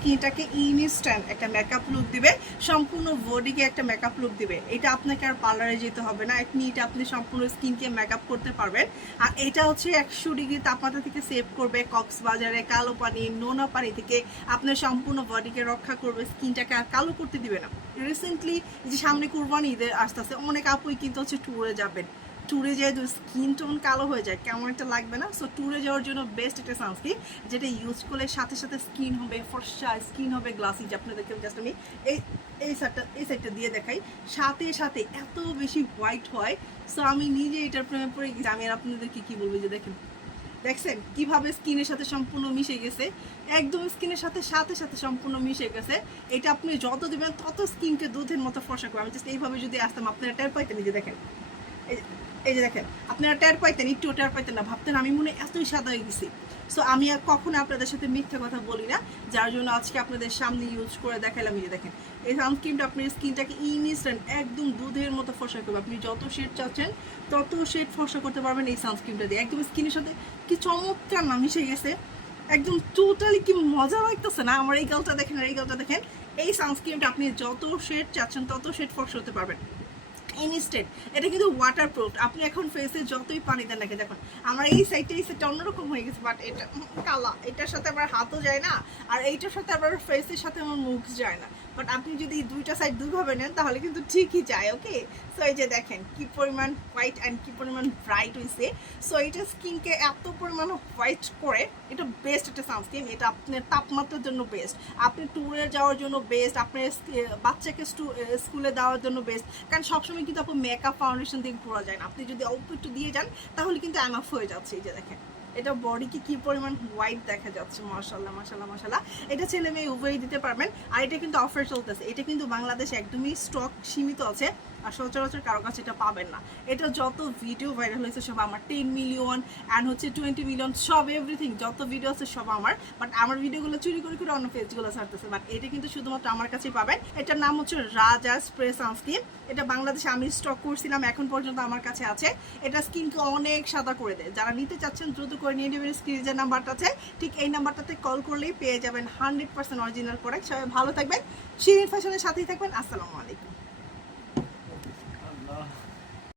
স্কিনটাকে ইনস্ট্যান্ট একটা makeup look দিবে, সম্পূর্ণ বডিকে একটা মেকআপ লুক দিবে। এটা আপনাকে আর পার্লারে যেতে হবে না। এক মিনিটে আপনি সম্পূর্ণ স্কিনকে মেকআপ করতে পারবেন। আর এটা হচ্ছে একশো ডিগ্রি তাপমাত্রা থেকে সেভ করবে কক্সবাজারে কালো পানি নোনা পানি থেকে। আপনার সম্পূর্ণ বডিকে রক্ষা করবে স্কিনটাকে আর কালো করতে দিবে না। রিসেন্টলি যে সামনে কুরবানি ঈদের আস্তে আস্তে অনেক আপুই কিন্তু হচ্ছে ট্যুরে যাবেন। ট্যুরে যায় তো স্কিন টোন কালো হয়ে যায়, কেমন একটা লাগবে না? সো ট্যুরে যাওয়ার জন্য বেস্ট একটা সানস্ক্রিন যেটা ইউজ করলে সাথে সাথে স্কিন হবে, ফর্সা স্কিন হবে গ্লাসি যে আপনাদেরকে জাস্ট আমি এই এই সাইডটা এই সাইডটা দিয়ে দেখাই। সাথে সাথে এত বেশি হোয়াইট হয় সো আমি নিজে এটার প্রেমে পড়ে গেছি। আমি আর আপনাদেরকে কী বলব যে দেখেন, দেখছেন কীভাবে স্কিনের সাথে সম্পূর্ণ মিশে গেছে? একদম স্কিনের সাথে সাথে সাথে সম্পূর্ণ মিশে গেছে। এটা আপনি যত দেবেন, তত স্কিনকে দুধের মতো ফসা করবে। আমি জাস্ট এইভাবে যদি আসতাম, আপনারা টের পাইতেন যে দেখেন। এই যে- দেখেন, আপনারা টের পাইতেন, একটু টের পাইতেন না, ভাবতেন আমি মনে এতই সাদা হয়ে গেছি। সো আমি আর কখনো আপনাদের সাথে মিথ্যা কথা বলি না, যার জন্য আজকে আপনাদের সামনে ইউজ করে দেখালাম এই দেখেন। এই সানস্ক্রিনটা আপনার স্কিনটাকে ইনস্ট্যান্ট একদম দুধের মতো ফসা করবে। আপনি যত শেড চাচ্ছেন, তত শেড ফসা করতে পারবেন এই সানস্ক্রিনটা দিয়ে। একদম স্কিনের সাথে কি চমৎকার না মিশে গেছে। একদম টোটালি কি মজা লাগতেছে না? আমার এই গালটা দেখেন, আর এই গালটা দেখেন, এই সানস্ক্রিনটা আপনি যত শেড চাচ্ছেন, তত শেড ফসা হতে পারবেন। ইনস্ট্যান্ট এটা কিন্তু ওয়াটার প্রুফ আপনি এখন ফেসে যতই পানি দেন নাকি দেখুন, আমার এই সাইডটা এই সাইডটা অন্যরকম হয়ে গেছে বাট এটা কালা। এটার সাথে আমার হাতও যায় না, আর এইটার সাথে আবার ফেসের সাথে আমার মুখ যায় না। বাট আপনি যদি দুইটা সাইড দুইভাবে নেন, তাহলে কিন্তু ঠিকই যায় ওকে সো এই যে দেখেন, কি পরিমাণ হোয়াইট অ্যান্ড কি পরিমাণ ব্রাইট হয়েছে সো এটা স্কিনকে এত পরিমাণ হোয়াইট করে, এটা বেস্ট একটা সানস্ক্রিন এটা আপনার তাপমাত্রার জন্য বেস্ট আপনি ট্যুরে যাওয়ার জন্য বেস্ট আপনার বাচ্চাকে স্কুলে দেওয়ার জন্য বেস্ট কারণ সবসময় কিন্তু আপনি মেকআপ ফাউন্ডেশন দিয়ে ঘোরা যায় না। আপনি যদি অল্প একটু দিয়ে যান, তাহলে কিন্তু অ্যানাফ হয়ে যাচ্ছে, এই যে দেখেন। এটা বডিকে কি পরিমাণ হোয়াইট দেখা যাচ্ছে মাশাল্লাহ মাশাল্লাহ মাশাল্লাহ এটা ছেলে মেয়ে উভয়ই দিতে পারবেন। আর এটা কিন্তু অফার চলতেছে। এটা কিন্তু বাংলাদেশে একদমই স্টক সীমিত আছে, আর সচরাচর কারও কাছে এটা পাবেন না। এটা যত ভিডিও ভাইরাল হয়েছে সব আমার টেন মিলিয়ন অ্যান্ড হচ্ছে টোয়েন্টি মিলিয়ন সব এভরিথিং যত ভিডিও আছে সব আমার। বাট আমার ভিডিওগুলো চুরি করে করে অন্য পেজগুলো ছাড়তেছে। বাট এটা কিন্তু শুধুমাত্র আমার কাছেই পাবেন। এটার নাম হচ্ছে রাজা স্প্রে সানস্ক্রিন এটা বাংলাদেশে আমি স্টক করছিলাম, এখন পর্যন্ত আমার কাছে আছে। এটা স্কিনকে অনেক সাদা করে দেয়। যারা নিতে চাচ্ছেন দ্রুত করে নিয়ে নেবেন স্ক্রিনে যে নাম্বারটা আছে, ঠিক এই নাম্বারটাতে কল করলেই পেয়ে যাবেন হান্ড্রেড পার্সেন্ট অরিজিনাল প্রোডাক্ট সবাই ভালো থাকবেন শিরিন ফ্যাশনের সাথেই থাকবেন, আসসালামু আলাইকুম।